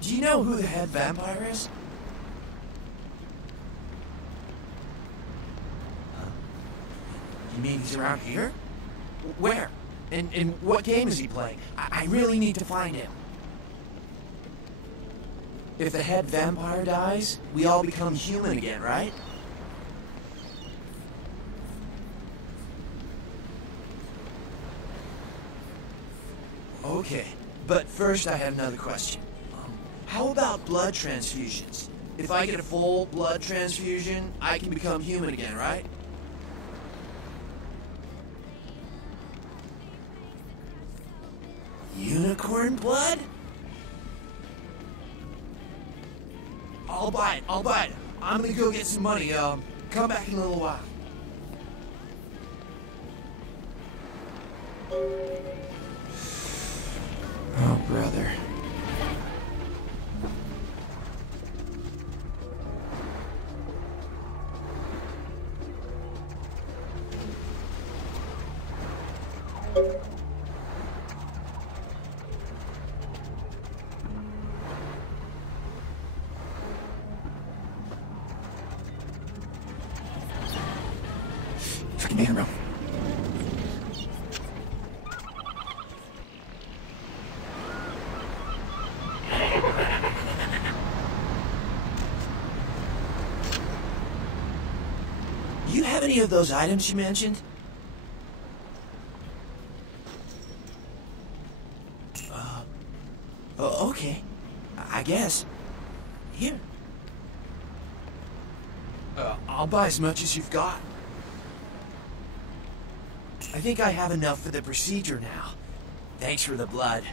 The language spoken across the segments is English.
Do you know who the head vampire is? You mean he's around here? Where? And what game is he playing? I really need to find him. If the head vampire dies, we all become human again, right? Okay, but first I have another question. How about blood transfusions? If I get a full blood transfusion, I can become human again, right? Unicorn blood? I'll buy it. I'm gonna go get some money, come back in a little while. Oh, brother. Man, bro. You have any of those items you mentioned? Oh, okay. I guess. Here. I'll buy as much as you've got. I think I have enough for the procedure now. Thanks for the blood.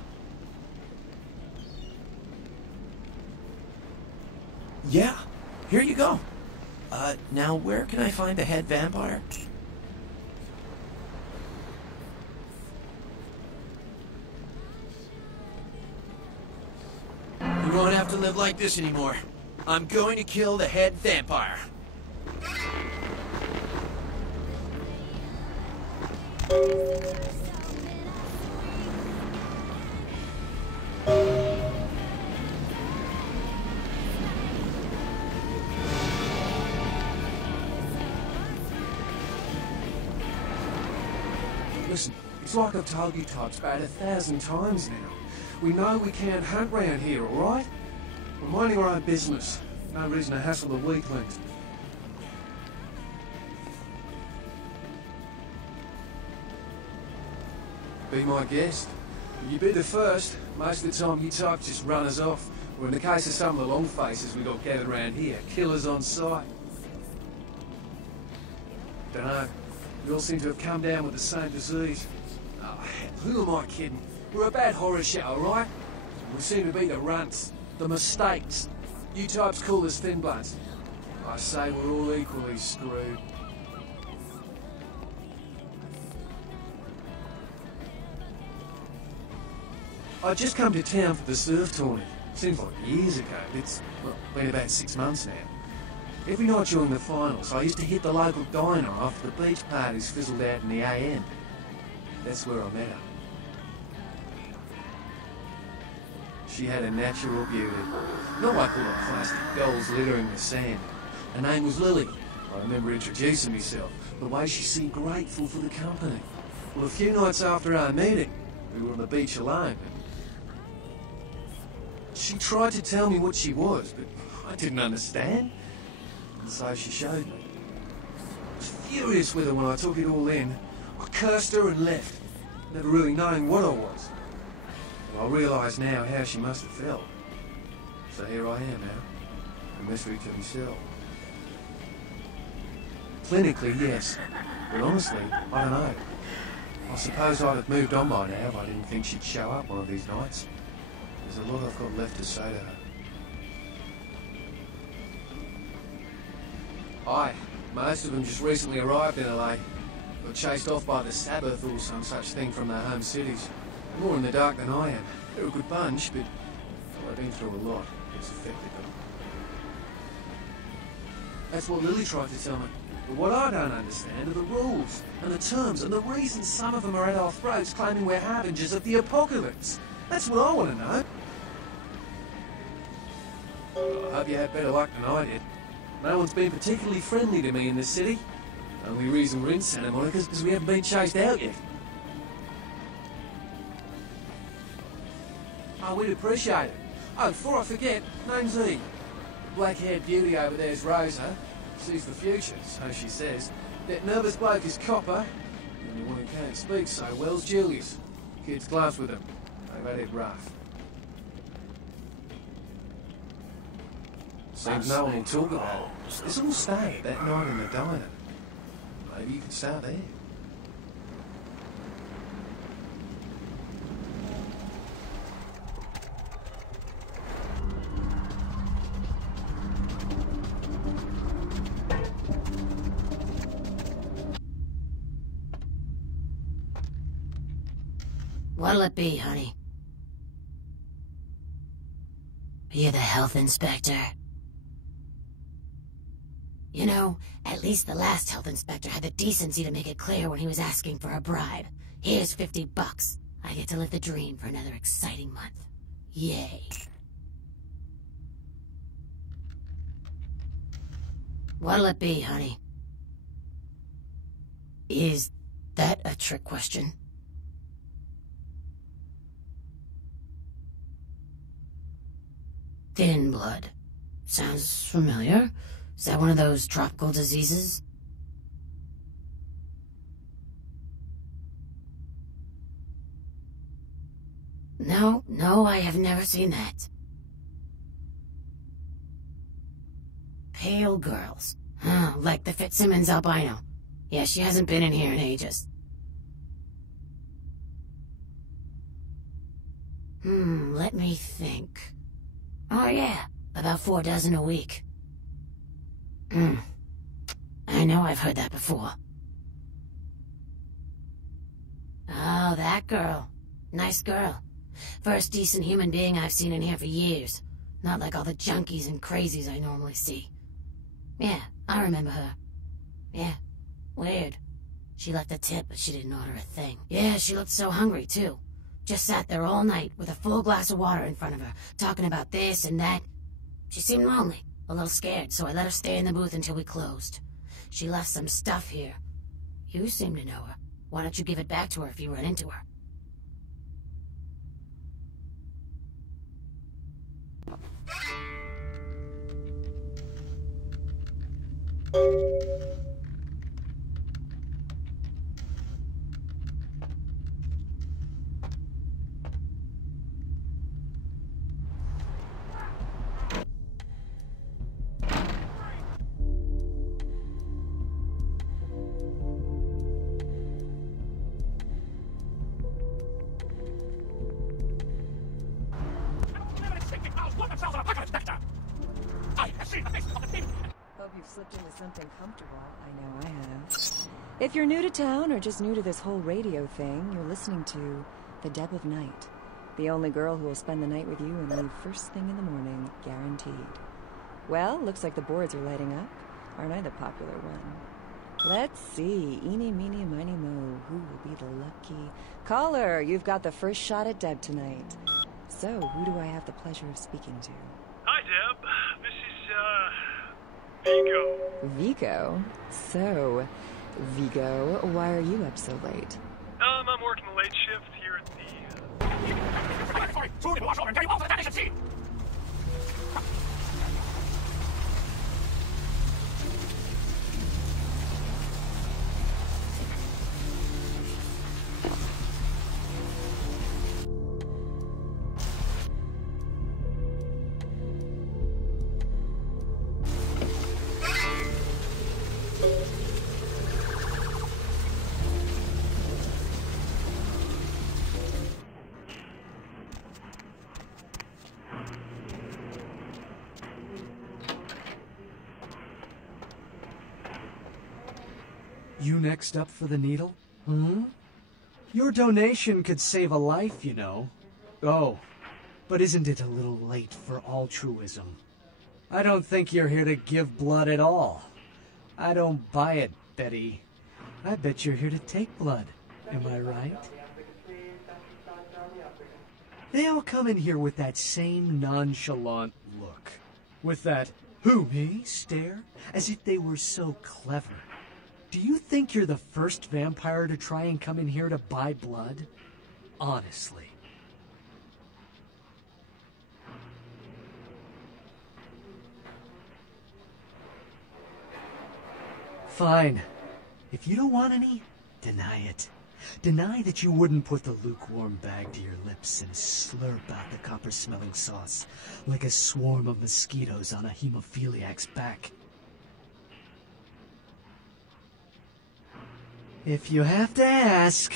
Yeah, here you go. Now where can I find the head vampire? You won't have to live like this anymore. I'm going to kill the head vampire. Listen, it's like I've told you types about 1,000 times now. We know we can't hunt round here, alright? We're minding our own business. No reason to hassle the weaklings. Be my guest. You be the first. Most of the time you types just run us off. Or in the case of some of the long faces we got gathered around here, killers on sight. Dunno. We all seem to have come down with the same disease. Oh, who am I kidding? We're a bad horror show, alright? We seem to be the runts, the mistakes. You types call us thin bloods. I say we're all equally screwed. I just come to town for the surf tournament. Seems like years ago. It's, well, been about 6 months now. Every night during the finals, I used to hit the local diner after the beach parties fizzled out in the AM. That's where I met her. She had a natural beauty. Not like all the plastic dolls littering the sand. Her name was Lily. I remember introducing myself. The way she seemed grateful for the company. Well, a few nights after our meeting, we were on the beach alone. She tried to tell me what she was, but I didn't understand. And so she showed me. I was furious with her when I took it all in. I cursed her and left, never really knowing what I was. Well, I realise now how she must have felt. So here I am now, a mystery to myself. Clinically, yes, but honestly, I don't know. I suppose I'd have moved on by now if I didn't think she'd show up one of these nights. There's a lot I've got left to say to her. Aye, most of them just recently arrived in LA. Got chased off by the Sabbath or some such thing from their home cities. More in the dark than I am. They're a good bunch, but I've been through a lot. It's affected them. That's what Lily tried to tell me. But what I don't understand are the rules, and the terms, and the reasons some of them are at our throats claiming we're harbingers of the apocalypse. That's what I want to know. I hope you had better luck than I did. No one's been particularly friendly to me in this city. Only reason we're in Santa Monica is because we haven't been chased out yet. Oh, we'd appreciate it. Oh, before I forget, name's E. The black-haired beauty over there's Rosa. Sees the future, so she says. That nervous bloke is Copper. And the one who can't speak so well's Julius. Kid's class with him. They've had it rough. Seems no one will talk about it. Let's all stay that night in the diner. Maybe you can start there. What'll it be, honey? Are you the health inspector? You know, at least the last health inspector had the decency to make it clear when he was asking for a bribe. Here's $50. I get to live the dream for another exciting month. Yay. What'll it be, honey? Is that a trick question? Thin blood. Sounds familiar. Is that one of those tropical diseases? No, I have never seen that. Pale girls. Huh, like the Fitzsimmons albino. Yeah, she hasn't been in here in ages. Let me think. Oh yeah, about 4 dozen a week. I know I've heard that before. Oh, that girl. Nice girl. First decent human being I've seen in here for years. Not like all the junkies and crazies I normally see. Yeah, I remember her. Yeah, weird. She left a tip, but she didn't order a thing. Yeah, she looked so hungry, too. Just sat there all night with a full glass of water in front of her, talking about this and that. She seemed lonely, a little scared, so I let her stay in the booth until we closed. She left some stuff here. You seem to know her. Why don't you give it back to her if you run into her? Hope you've slipped into something comfortable. I know I have. If you're new to town or just new to this whole radio thing, you're listening to The Deb of Night. The only girl who will spend the night with you and leave first thing in the morning, guaranteed. Well, looks like the boards are lighting up. Aren't I the popular one? Let's see. Eeny, meeny, miny, mo. Who will be the lucky... Caller, you've got the first shot at Deb tonight. So, who do I have the pleasure of speaking to? Hi, Deb. This is, Vigo. Vigo? So, Vigo, why are you up so late? I'm working the late shift here at the, You next up for the needle? Your donation could save a life, you know. Oh, but isn't it a little late for altruism? I don't think you're here to give blood at all. I don't buy it, Betty. I bet you're here to take blood. Am I right? They all come in here with that same nonchalant look. With that, who, me, stare, as if they were so clever. Do you think you're the first vampire to try and come in here to buy blood? Honestly. Fine. If you don't want any, deny it. Deny that you wouldn't put the lukewarm bag to your lips and slurp out the copper-smelling sauce like a swarm of mosquitoes on a hemophiliac's back. If you have to ask.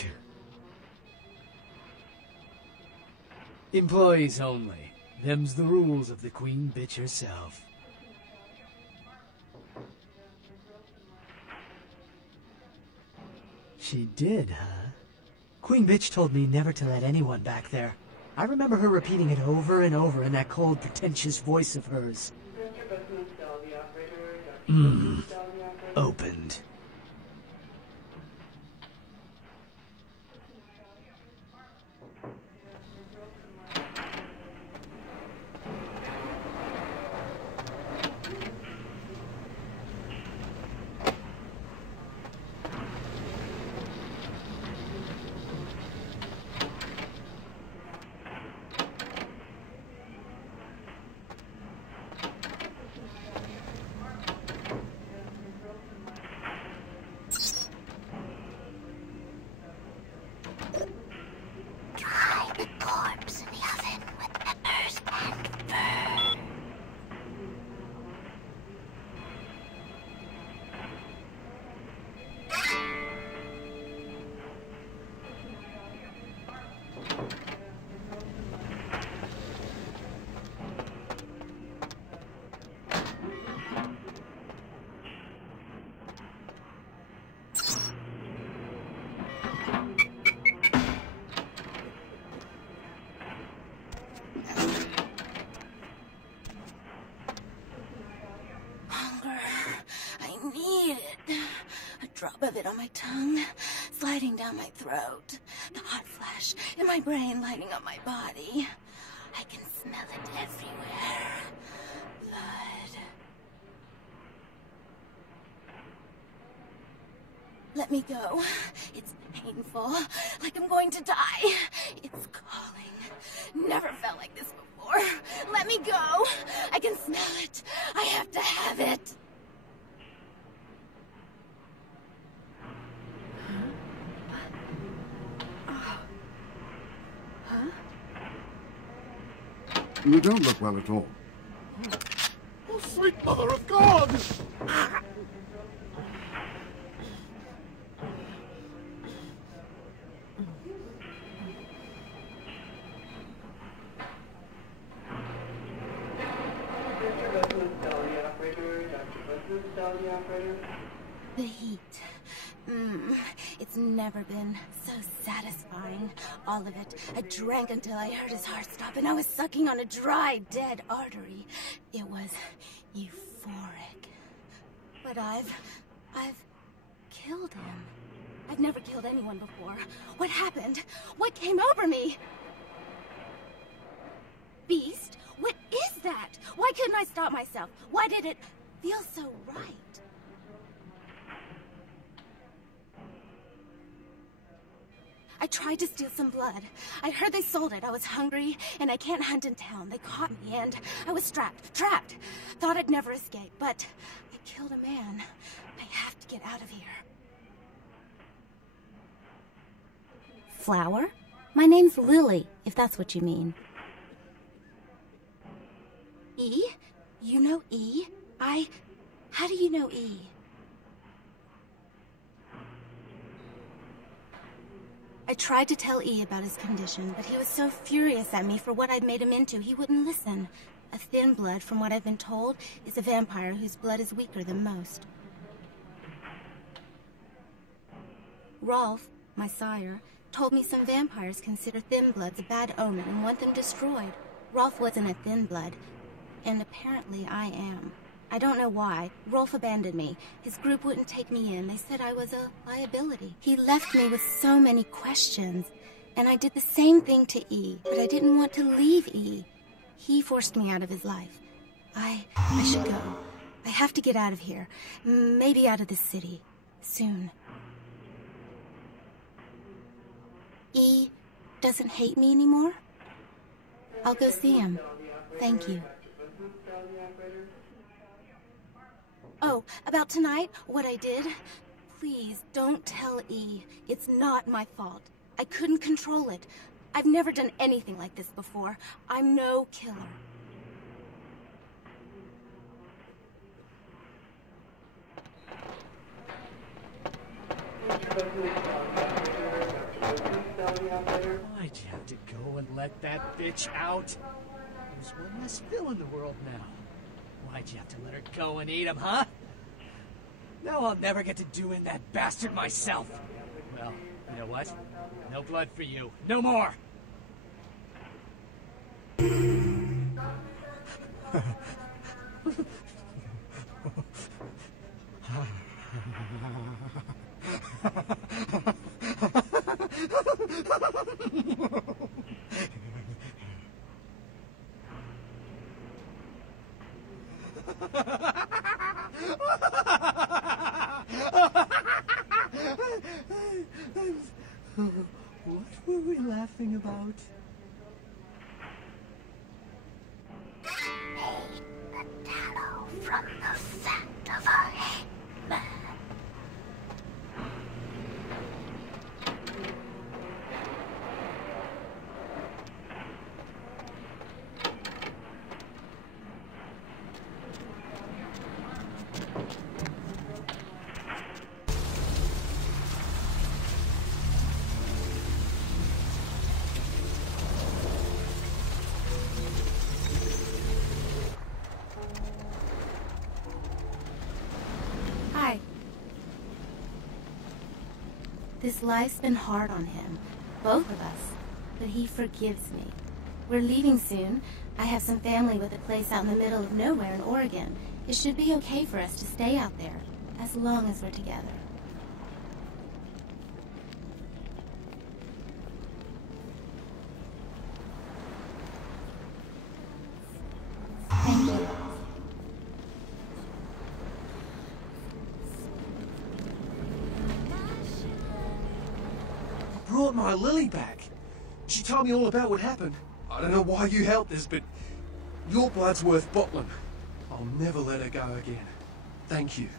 Employees only. Them's the rules of the Queen Bitch herself. She did, huh? Queen Bitch told me never to let anyone back there. I remember her repeating it over and over in that cold, pretentious voice of hers. Opened. Drop of it on my tongue, sliding down my throat. The hot flash in my brain lighting up my body. I can smell it everywhere. Blood. Let me go. It's painful, like I'm going to die. It's calling. Never felt like this before. Let me go. I can smell it. I have to have it. You don't look well at all. Oh, sweet mother of God! The heat. It's never been so satisfying. All of it. I drank until I heard his heart stop and I was sucking on a dry, dead artery. It was euphoric. But I've killed him. I've never killed anyone before. What happened? What came over me? Beast? What is that? Why couldn't I stop myself? Why did it feel so right? I tried to steal some blood. I heard they sold it. I was hungry, and I can't hunt in town. They caught me, and I was trapped. Thought I'd never escape, but I killed a man. I have to get out of here. Flower? My name's Lily, if that's what you mean. E? You know E? How do you know E? I tried to tell E about his condition, but he was so furious at me for what I'd made him into, he wouldn't listen. A thin blood, from what I've been told, is a vampire whose blood is weaker than most. Rolf, my sire, told me some vampires consider thin bloods a bad omen and want them destroyed. Rolf wasn't a thin blood, and apparently I am. I don't know why. Rolf abandoned me. His group wouldn't take me in. They said I was a liability. He left me with so many questions, and I did the same thing to E, but I didn't want to leave E. He forced me out of his life. I should go. I have to get out of here. Maybe out of this city. Soon. E doesn't hate me anymore? I'll go see him. Thank you. Oh, about tonight, what I did? Please, don't tell E. It's not my fault. I couldn't control it. I've never done anything like this before. I'm no killer. Why'd you have to go and let that bitch out? There's one less Phil in the world now. Why'd you have to let her go and eat him, huh? Now I'll never get to do in that bastard myself. Well, you know what? No blood for you. No more! What were we laughing about? The tallow from the fat of a hangman. This life's been hard on him, both of us, but he forgives me. We're leaving soon. I have some family with a place out in the middle of nowhere in Oregon. It should be okay for us to stay out there, as long as we're together. Thank you. Brought my Lily back. She told me all about what happened. I don't know why you helped us, but your blood's worth bottling. I'll never let her go again. Thank you.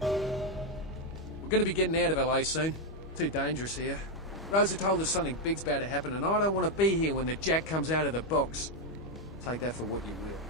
We're gonna be getting out of LA soon. Too dangerous here. Rosa told us something big's about to happen, and I don't want to be here when the jack comes out of the box. Take that for what you will.